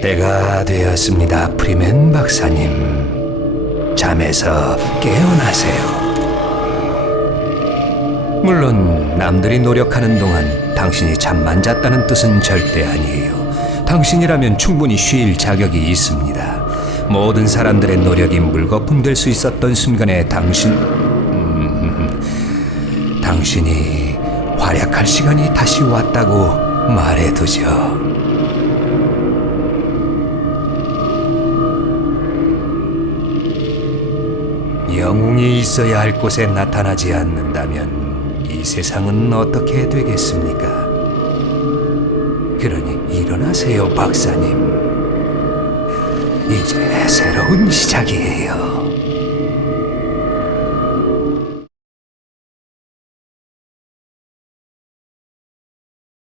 때가 되었습니다, 프리맨 박사님. 잠에서 깨어나세요. 물론 남들이 노력하는 동안 당신이 잠만 잤다는 뜻은 절대 아니에요. 당신이라면 충분히 쉴 자격이 있습니다. 모든 사람들의 노력이 물거품 될 수 있었던 순간에 당신 음, 당신이 활약할 시간이 다시 왔다고 말해두죠. 영웅이 있어야 할 곳에 나타나지 않는다면 이 세상은 어떻게 되겠습니까? 그러니 일어나세요, 박사님. 이제 새로운 시작이에요.